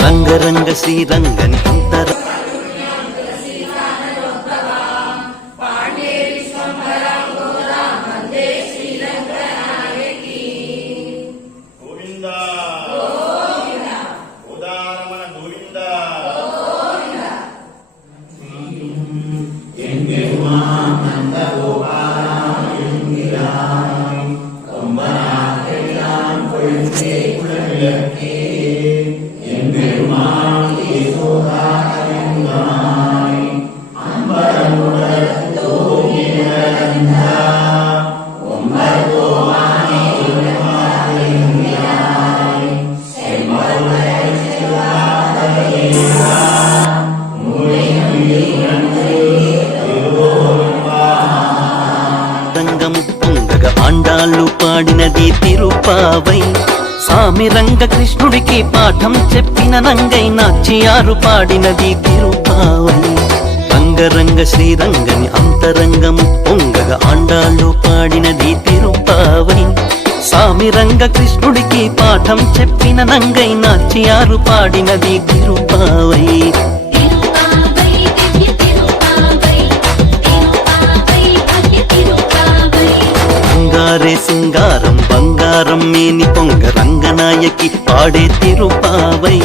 రంగరంగ శ్రీరంగని అంతర ఆండాళ్ళు పాడినది తిరుపావై సామి రంగ కృష్ణుడికి పాఠం చెప్పిన నంగై నాచ్యారు పాడినది తిరుపావై రంగరంగ శ్రీరంగని అంతరంగము పొంగగ ఆండాళ్ళు పాడినది తిరుపావై సామి రంగ కృష్ణుడికి పాఠం చెప్పిన నంగై నాచ్యారు పాడినది తిరుపావై బంగారే సింగారం బంగారం మేని పొంగ రంగనాయకి పాడే తిరుపావై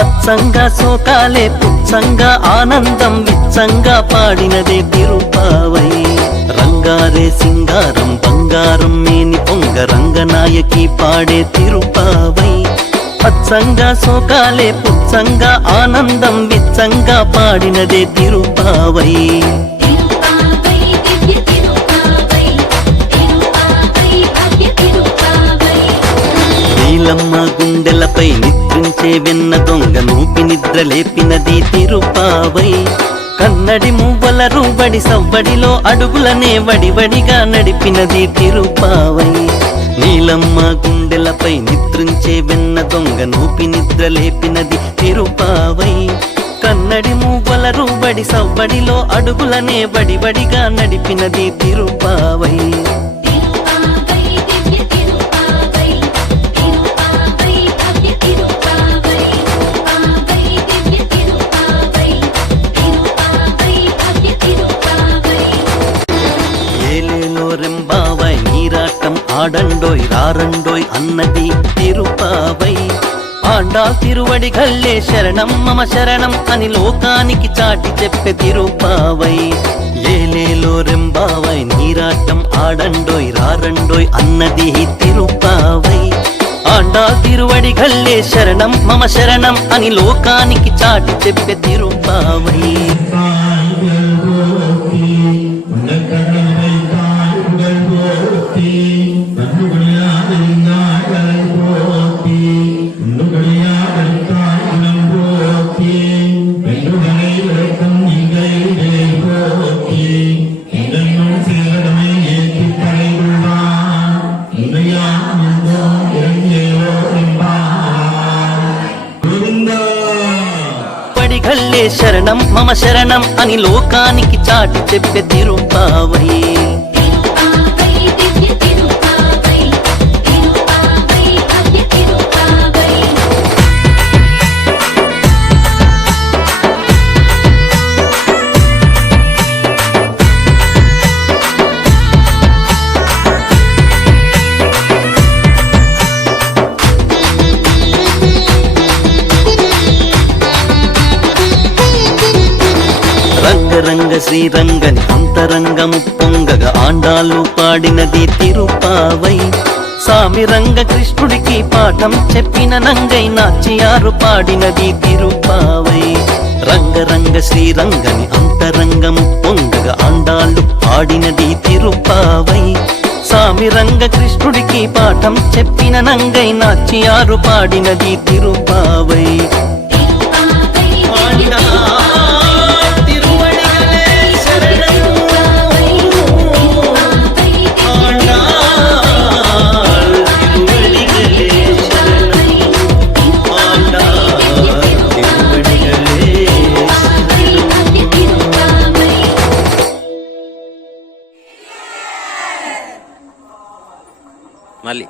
అచ్చంగా సోకాలే పుచ్చంగా ఆనందం విచ్చంగా పాడినదే తిరుపావై రంగారే సింగారం బంగారం మేని పొంగ రంగనాయకి పాడే తిరుపావై అచ్చంగా సోకాలే పుచ్చంగా ఆనందం విచ్చంగా పాడినదే తిరుపావై నీలమ్మ గుండెలపై నిద్రించే వెన్న దొంగ నూపి నిద్ర లేపినది తిరుపావై కన్నడి మువ్వల రూబడి సవ్వడిలో అడుగులనే వడివడిగా నడిపినది తిరుపావై నీలమ్మ గుండెలపై నిద్రించే వెన్న దొంగ నూపి నిద్ర లేపినది తిరుపావై కన్నడి మువ్వల రూబడి సవ్వడిలో అడుగులనే వడివడిగా నడిపినది తిరుపావై రెంబావై నీరాటం ఆడండోయ్ రారండోయ్ అన్నది తిరుపావై ఆండాల్ తిరువడిగల్లే శరణం మమ శరణం అని లోకానికి చాటి చెప్పే తిరుపావై ఏలేలో రెంబావై నీరాటం ఆడండోయ్ రారండోయ్ అన్నది తిరుపావై ఆండాల్ తిరువడిగల్లే శరణం మమ శరణం అని లోకానికి చాటి చెప్పే తిరుపావై పడిగల్లే శరణం మమ శరణం అని లోకానికి చాటి చెప్పే తిరుపావై రంగరంగ శ్రీరంగని అంతరంగము పొంగగ ఆండాళ్ళు పాడినది తిరుపావై సామి రంగ కృష్ణుడికి పాఠం చెప్పిన నంగై నాచ్యారు పాడినది తిరుపావై రంగరంగ శ్రీరంగని అంతరంగము పొంగగ ఆండాళ్ళు పాడినది తిరుపావై సామి రంగ కృష్ణుడికి పాఠం చెప్పిన నంగై నాచ్యారు పాడినది తిరుపావై మళ్ళీ